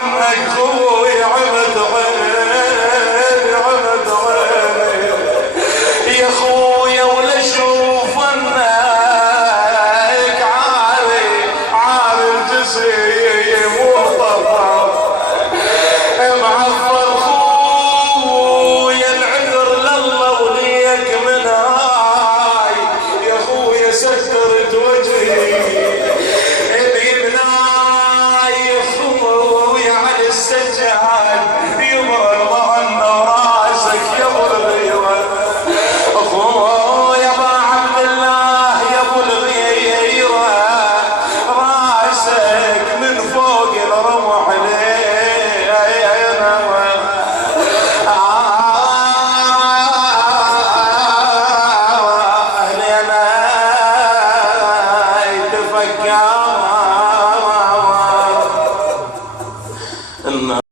اخوي عمد عيني عمد عيني يا اخويا ولا شوفنك عاري الجسيم ومطرب معفر خويا العذر لله وليك من هاي يا خويا سترت وجهي السجاد يبرد ظهرنا وراسك يا ابو الغيره اخويا ابا عبد الله يا ابو الغيره راسك من فوق الرمح لينا تفكر